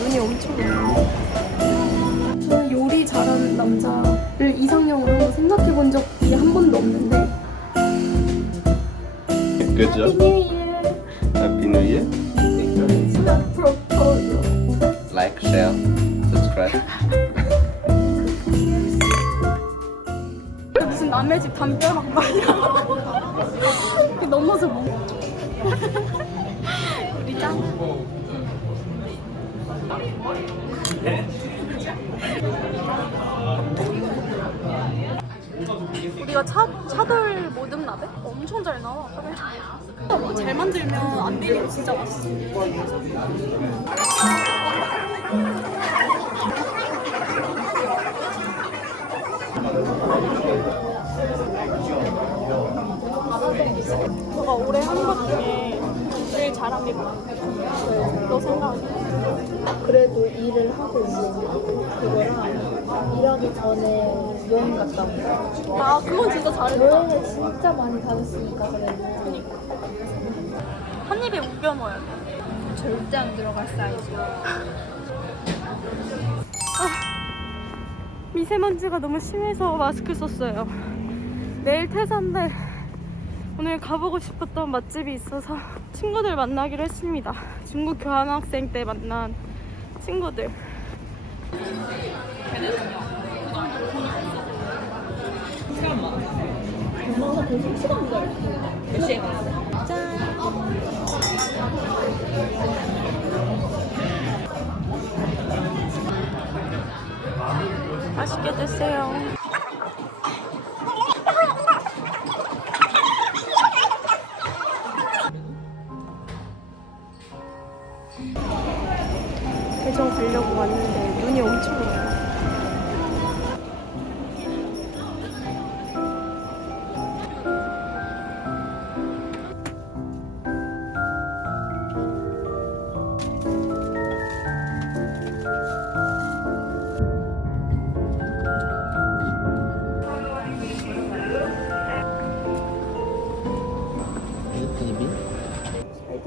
눈이 엄청 많아요. 저는 요리 잘하는 남자를 이상형으로 생각해 본 적이 한 번도 없는데 job. Happy New Year. Like, share, subscribe. 무슨 남의 집 담벼락 말이야. 넘어서 뭐. 우리가 차, 차돌 모듬 나베? 엄청 잘 나와. 카메라. 잘 만들면 안 비리고 진짜 맛있어. 그거랑 일하기 전에 여행 갔다 온 거. 아 그건 진짜 잘했다. 여행을 진짜 많이 다녔으니까 그래도 그니까. 한 입에 우겨 넣어야 돼. 절대 안 들어갈 사이즈야. 미세먼지가 너무 심해서 마스크 썼어요. 내일 퇴사인데 오늘 가보고 싶었던 맛집이 있어서 친구들 만나기로 했습니다. 중국 교환학생 때 만난 친구들. 맛있게 드세요.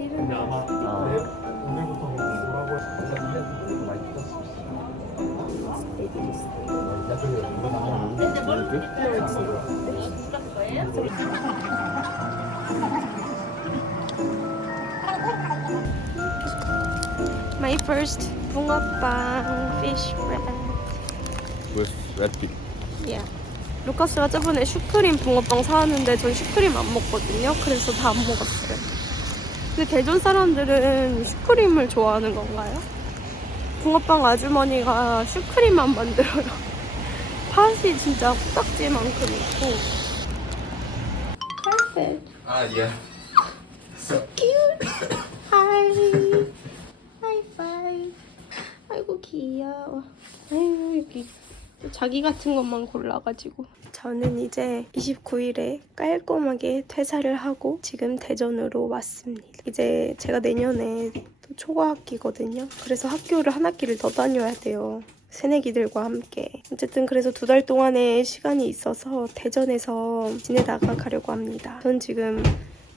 I didn't know. My first 붕어빵 fish bread. With red pea. Yeah. 루카스가 저번에 슈크림 붕어빵 사왔는데 전 슈크림 안 먹거든요. 그래서 다 안 먹었어요. 근데 대전 사람들은 슈크림을 좋아하는 건가요? 붕어빵 아주머니가 슈크림만 만들어요. 팥이 진짜 코딱지만큼 있고. Perfect. Ah, yeah. cute. 하이. 하이파이. 아이고 귀여워. 아이고 여기 또 자기 같은 것만 골라가지고. 저는 이제 29일에 깔끔하게 퇴사를 하고 지금 대전으로 왔습니다. 이제 제가 내년에 또 초과학기거든요. 그래서 학교를 한 학기를 더 다녀야 돼요. 새내기들과 함께. 어쨌든 그래서 두 달 동안의 시간이 있어서 대전에서 지내다가 가려고 합니다. 전 지금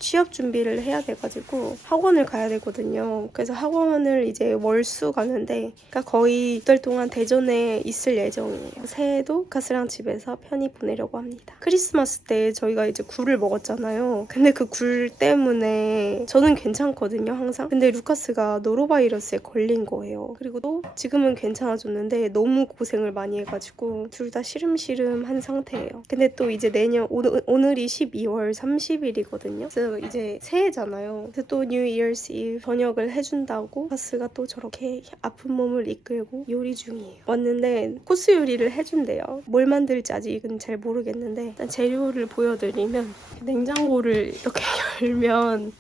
취업 준비를 해야 돼가지고 학원을 가야 되거든요. 그래서 학원을 이제 월수 가는데 그러니까 거의 두달 동안 대전에 있을 예정이에요. 새해도 가스랑 집에서 편히 보내려고 합니다. 크리스마스 때 저희가 이제 굴을 먹었잖아요. 근데 그 굴 때문에 저는 괜찮거든요, 항상. 근데 루카스가 노로바이러스에 걸린 거예요. 그리고 또 지금은 괜찮아졌는데 너무 고생을 많이 해가지고 둘 다 시름시름 한 상태예요. 근데 또 이제 내년 오늘, 오늘이 12월 30일이거든요. 그래서 이제 새해잖아요. 그래서 또 뉴 이어스 이 저녁을 해준다고 카스가 또 저렇게 아픈 몸을 이끌고 요리 중이에요. 왔는데 코스 요리를 해준대요. 뭘 만들지 아직은 잘 모르겠는데 일단 재료를 보여드리면 냉장고를 이렇게 열면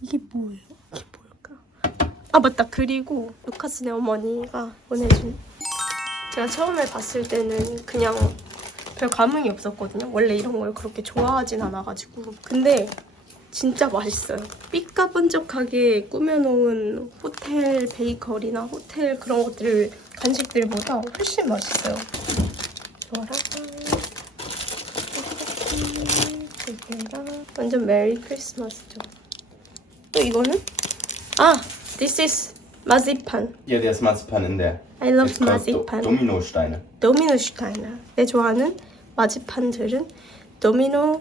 이게 뭐예요? 이게 뭘까? 아 맞다 그리고 루카스네 어머니가 보내준 제가 처음에 봤을 때는 그냥 별 감흥이 없었거든요. 원래 이런 걸 그렇게 좋아하진 않아가지고. 근데 진짜 맛있어요. 삐까번쩍하게 꾸며놓은 호텔 베이커리나 호텔 그런 것들 간식들보다 훨씬 맛있어요. 저랑 이거랑 완전 메리 크리스마스죠. 또 이거는 Ah, this is marzipan. Yeah, there's marzipan in there. I love It's called do- marzipan. Dominosteine. 도미노 슈타이너. 내 좋아하는 마지판들은 도미노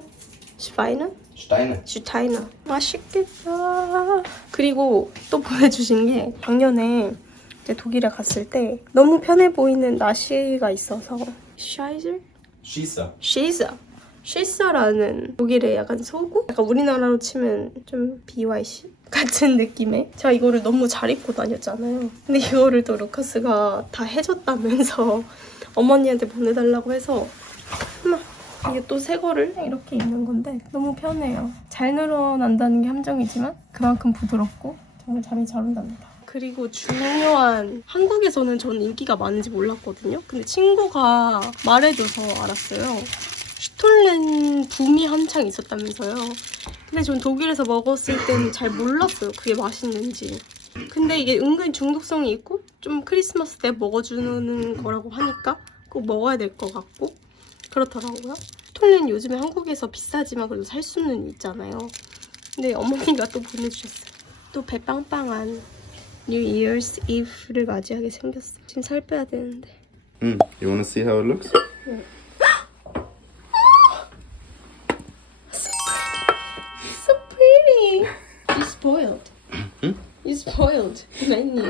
슈파이너? Steine. 슈타이너. 맛있겠다. 그리고 또 보내주신 게 작년에 이제 독일에 갔을 때 너무 편해 보이는 나시가 있어서 샤이즐? Schießer. 시사라는 독일의 약간 소고? 약간 우리나라로 치면 좀 BYC 같은 느낌의 제가 이거를 너무 잘 입고 다녔잖아요. 근데 이거를 또 루카스가 다 해줬다면서 어머니한테 보내달라고 해서 이게 또 새 거를 이렇게 입는 건데 너무 편해요. 잘 늘어난다는 게 함정이지만 그만큼 부드럽고 정말 잠이 잘 온답니다. 그리고 중요한 한국에서는 저는 인기가 많은지 몰랐거든요. 근데 친구가 말해줘서 알았어요. 슈톨렌 붐이 한창 있었다면서요. 근데 전 독일에서 먹었을 때는 잘 몰랐어요. 그게 맛있는지. 근데 이게 은근 중독성이 있고 좀 크리스마스 때 먹어주는 거라고 하니까 꼭 먹어야 될 것 같고 그렇더라고요. 슈톨렌 요즘에 한국에서 비싸지만 그래도 살 수는 있잖아요. 근데 어머니가 또 보내주셨어요. 또 배 빵빵한 New Year's Eve를 맞이하게 생겼어. 지금 살 빼야 되는데. Mm. You wanna see how it looks? So Menu.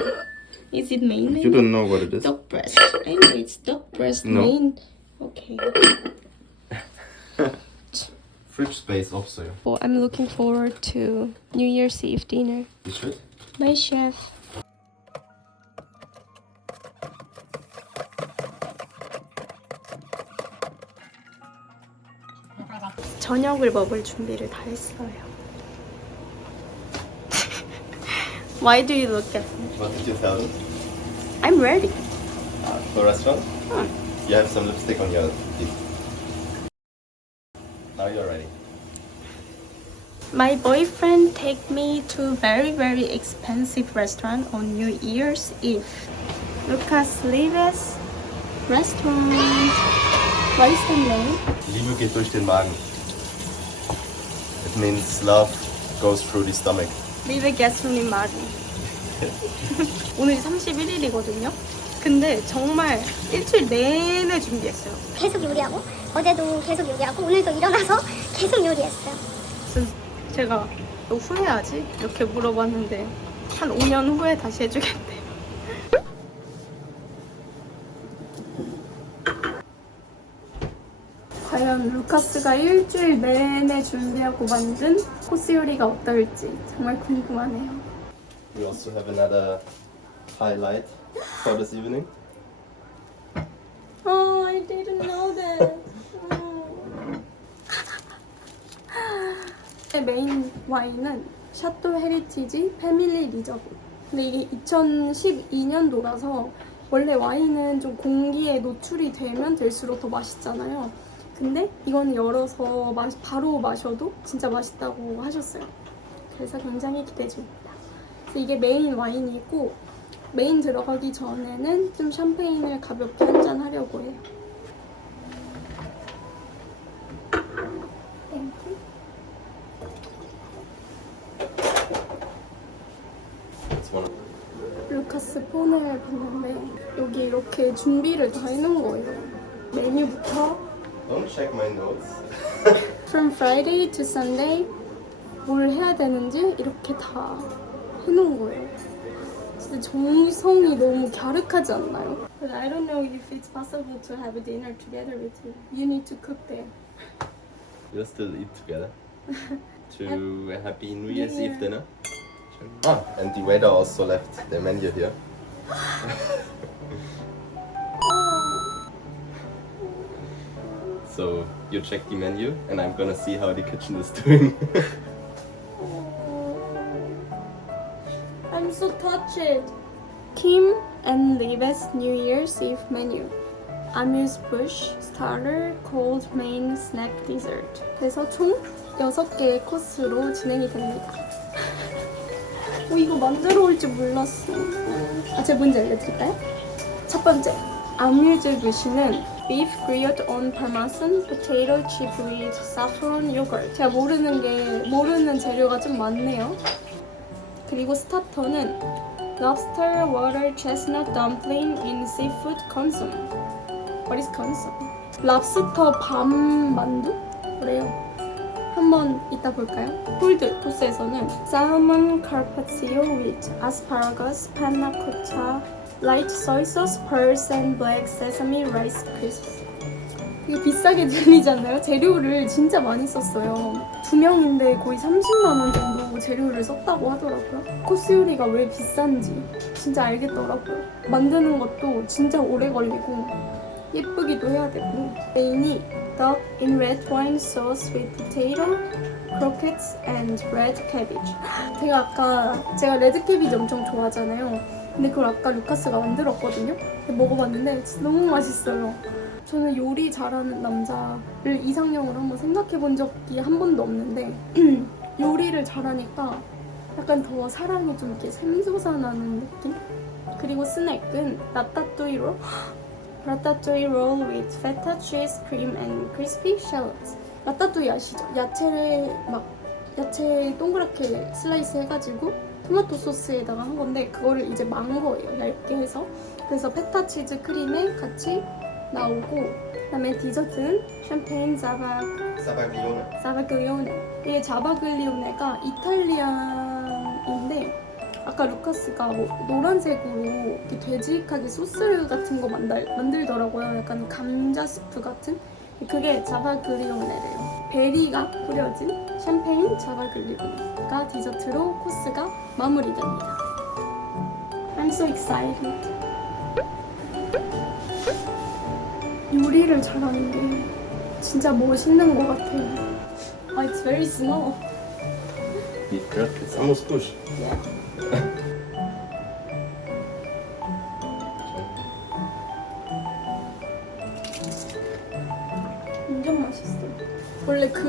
Is it main menu? You don't know what it is. Dog breast. I know it's dog breast No. main. Okay. Fridge space 없어요. Well, I'm looking forward to New Year's Eve dinner. You should. Bye, chef. 저녁을 먹을 준비를 다 했어요. Why do you look at me? What did you tell them? I'm ready. Uh, for restaurant? You have some lipstick on your teeth. Now you're ready. My boyfriend take me to very very expensive restaurant on New Year's Eve. Lucas Lives restaurant. What is the name? Liebe geht durch den Magen. It means love goes through the stomach. 리베 게스트님 말이. 오늘이 31일이거든요. 근데 정말 일주일 내내 준비했어요. 계속 요리하고 어제도 계속 요리하고 오늘도 일어나서 계속 요리했어요. 그래서 제가 너 후회하지? 이렇게 물어봤는데 한 5년 후에 다시 해주겠대. 루카스가 일주일 내내 준비하고 만든 코스 요리가 어떨지 정말 궁금하네요. We also have another highlight for this evening. Oh, I didn't know that. 제 메인 와인은 샤또 헤리티지 패밀리 리저브. 근데 이게 2012년도라서 원래 와인은 좀 공기에 노출이 되면 될수록 더 맛있잖아요. 근데 이거는 열어서 마- 바로 마셔도 진짜 맛있다고 하셨어요. 그래서 굉장히 기대 중입니다. 이게 메인 와인이고 메인 들어가기 전에는 좀 샴페인을 가볍게 한 잔 하려고 해요. 루카스 폰을 봤는데 여기 이렇게 준비를 다 해놓은 거예요. 메뉴부터 Don't check my notes. from Friday to Sunday 뭘 해야 되는지 이렇게 다 해놓은 거예요. 진짜 정성이 너무 갸륵하지 않나요? But I don't know if it's possible to have a dinner together with you. You need to cook there. We'll still eat together. to a happy New Year's Year. Eve dinner. Ah, and the waiter also left the menu here. so you check the menu, and I'm gonna see how the kitchen is doing. I'm so touched. Kim and Live's New Year's Eve menu. Amuse bush, starter, cold main, snack, dessert. 그래서 총 6개의 코스로 진행이 됩니다. 어, 이거 만들어 올 줄 몰랐어. 아, 제가 뭔지 알려드릴까요? 첫 번째, 아뮤즈 부시는 beef grilled on parmesan, potato chip with saffron yogurt. 제가 모르는 게 모르는 재료가 좀 많네요. 그리고 스타터는 lobster water chestnut dumpling in seafood consomme. What is consomme? 랍스터 밤 만두? 그래요. 한번 이따 볼까요? 폴드 코스에서는 salmon carpaccio with asparagus, panna cotta, light soy sauce, pearls and black sesame rice crisps. 이거 비싸게 들리잖아요. 재료를 진짜 많이 썼어요. 두 명인데 거의 30만 원 정도 재료를 썼다고 하더라고요. 코스 요리가 왜 비싼지 진짜 알겠더라고요. 만드는 것도 진짜 오래 걸리고 예쁘기도 해야 되고 메인이 duck in red wine sauce with potato, croquettes and red cabbage. 제가 아까 제가 레드 캐비지 엄청 좋아하잖아요. 근데 그걸 아까 루카스가 만들었거든요. 먹어봤는데 진짜 너무 맛있어요. 저는 요리 잘하는 남자를 이상형으로 한번 생각해 본 적이 한 번도 없는데 요리를 잘하니까 약간 더 사랑이 좀 이렇게 샘솟아나는 느낌? 그리고 스낵은 라따뚜이 롤 라따뚜이 롤 with feta cheese cream and crispy shallots 라따뚜이 아시죠? 야채를 막 야채 동그랗게 슬라이스 해가지고 토마토 소스에다가 한 건데 그거를 이제 만 거예요 얇게 해서 그래서 페타 치즈 크림에 같이 나오고 그다음에 디저트는 샴페인 자바. 자바글리오네. 이게 자바글리오네가 이탈리안인데 아까 루카스가 뭐 노란색으로 이렇게 돼지카게 소스 같은 거 만들, 만들더라고요. 약간 감자 스프 같은 그게 자바글리오네래요 베리가 뿌려진 샴페인 자바글리오네가 디저트로 코스가 마무리됩니다 I'm so excited 요리를 잘하는 게 진짜 멋있는 것 같아요. 아, it's very slow. It's almost push. 완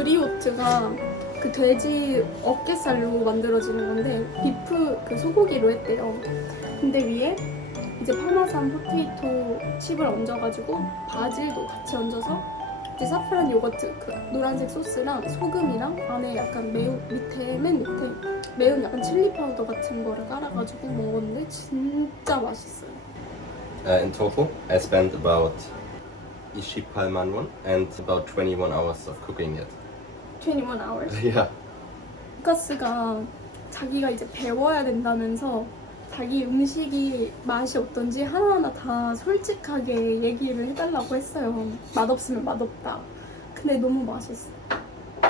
원래 그리오트가 그 돼지 어깨살로 만들어지는 건데 비프 그 소고기로 했대요. 근데 위에 이제 파마산 포테이토 칩을 얹어가지고 바질도 같이 얹어서 이제 사프란 요거트 그 노란색 소스랑 소금이랑 안에 약간 매운 밑에 맨 밑에 매운 약간 칠리 파우더 같은 거를 깔아가지고 먹었는데 진짜 맛있어요. Uh, in total, I spent about Ishi Palman one and about 21 hours of cooking it. 21 hours. yeah. 루카스가 자기가 이제 배워야 된다면서 자기 음식이 맛이 어떤지 하나하나 다 솔직하게 얘기를 해달라고 했어요. 맛없으면 맛없다. 근데 너무 맛있어.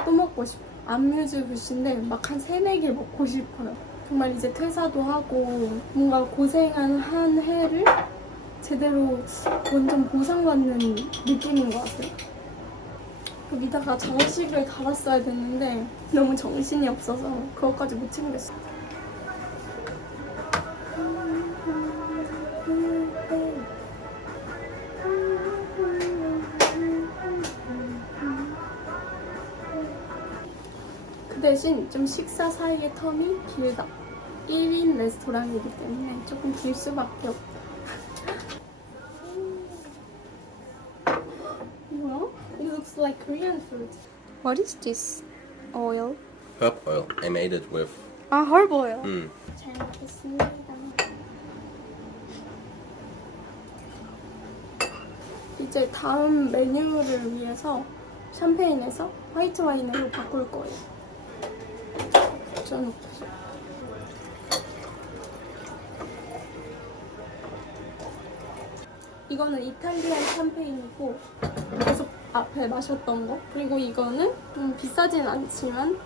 또 먹고 싶어. 안뮤즈 부시인데 막 한 세네 개 먹고 싶어요. 정말 이제 퇴사도 하고 뭔가 고생한 한 해를 제대로 완전 보상받는 느낌인 것 같아요. 여기다가 장식을 달았어야 됐는데 너무 정신이 없어서 그것까지 못 챙겼어. 그 대신 좀 식사 사이의 텀이 길다. 1인 레스토랑이기 때문에 조금 길 수밖에 없다. 뭐야? It looks like Korean food. What is this oil? Herb oil. I made it with. 아, herb oil. Mm. 잘 먹겠습니다. 이제 다음 메뉴를 위해서 샴페인에서 화이트 와인으로 바꿀 거예요. 붙여놓고. 이거는 이탈리안 샴페인이고 계속 앞에 마셨던 거 그리고 이거는 좀 비싸진 않지만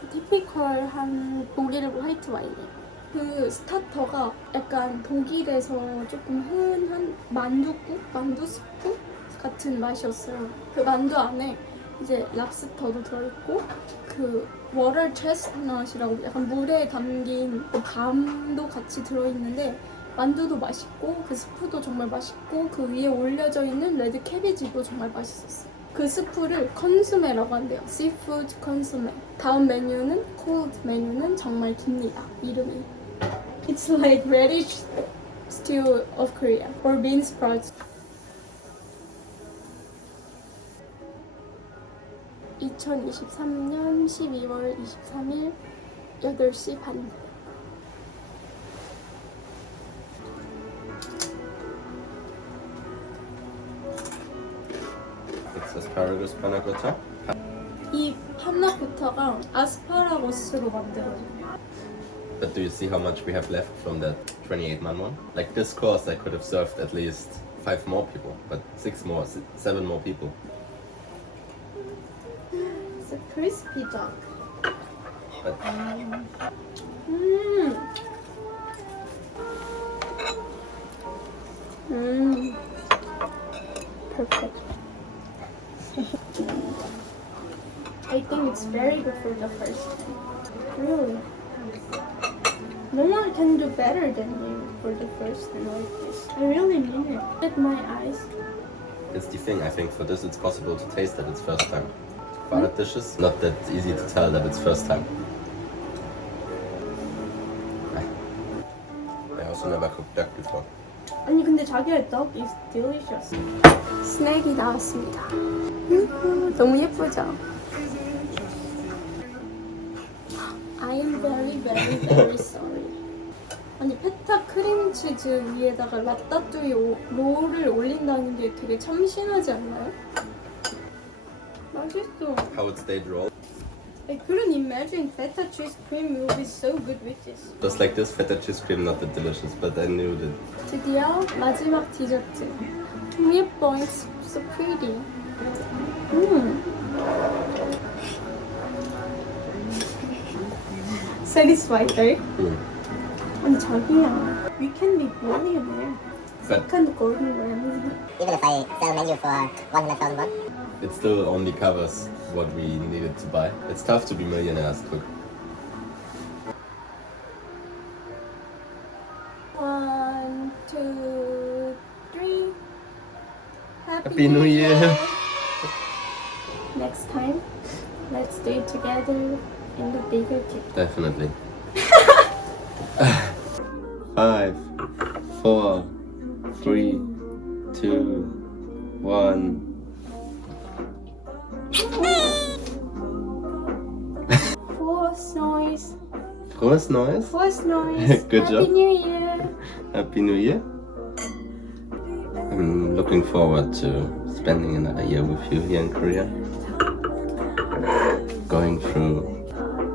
좀 티피컬한 독일 화이트 와인이에요. 그 스타터가 약간 독일에서 조금 흔한 만두국, 만두 스프 같은 맛이었어요. 그 만두 안에 이제 랍스터도 들어있고 그 워럴 체스넛이라고 약간 물에 담긴 그 밤도 같이 들어있는데 만두도 맛있고 그 스프도 정말 맛있고 그 위에 올려져 있는 레드 캐비지도 정말 맛있었어요. 그 스프를 컨스메라고 한대요. 시푸드 컨스메. 다음 메뉴는 콜드 메뉴는 정말 깁니다. 이름이. It's like radish stew of Korea or bean sprouts. 2023년 12월 23일 8시 반. asparagus panna cotta. 이 판나코타가 아스파라거스로 만들어져. But do you see how much we have left from that 28 man one? Like this course, I could have served at least five more people, but six more, s- seven more people. It's a crispy duck. But 음. 음. Perfect. I think it's very good for the first time. Really. No one can do better than you for the first time like this. I really mean it. Look at my eyes. it's the thing, I think for this it's possible to taste that it's first time. For other dishes, not that easy to tell that it's first time. I also never cooked duck before. 아니 근데 자기의 duck is delicious. 스낵이 나왔습니다. 유후, 너무 예쁘죠? 크림치즈 위에다가 라따뚜이 오- 롤을 올린다는 게 되게 참신하지 않나요? 맛있어. How it stayed rolled. I couldn't imagine feta cheese cream will be so good with this. Just like this feta cheese cream, not that delicious, but I knew that 드디어 마지막 디저트. so pretty. 음. Satisfied, right? mm, 아니 자기야. We can be millionaire. But- Second Gordon Ramsay. Even if I sell menu for 100,000 won, it still only covers what we needed to buy. It's tough to be millionaires cook. One, two, three. Happy, Happy New Year. Next time, let's do it together in the bigger kitchen. Definitely. Five, four, three, two, one. Force noise. Frohes Neues. Force noise. Good Happy job. Happy New Year. Happy New Year. I'm looking forward to spending another year with you here in Korea. Going through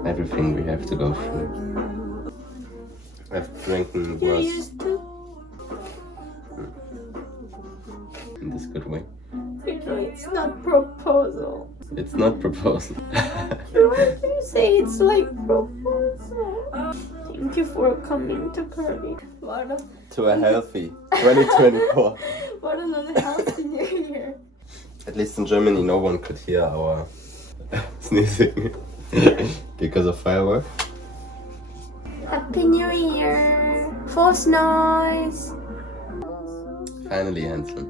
everything we have to go through. I've drinking You're worse used to. in this good way. It's not proposal. It's not proposal. Why do you say it's like proposal? Thank you for coming to. What to a healthy 2024. what an unhealthy New Year. At least in Germany, no one could hear our sneezing because of fireworks. Happy New Year. Force noise. Finally, handsome.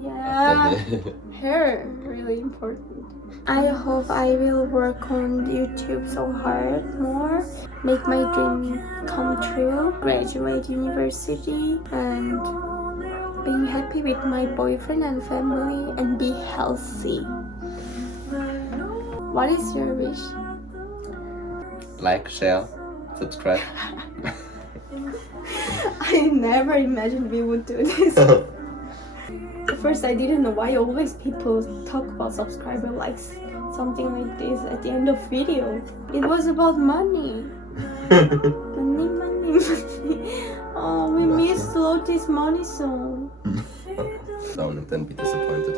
Yeah. hair really important i hope i will work on youtube so hard more make my dream come true graduate university and being happy with my boyfriend and family and be healthy what is your wish like, share, subscribe. I never imagined we would do this. At first, I didn't know why always people talk about subscriber likes, something like this at the end of video. It was about money. money, money, money. Oh, we miss Lotus money song. Down and then be disappointed.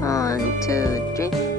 One, two, three.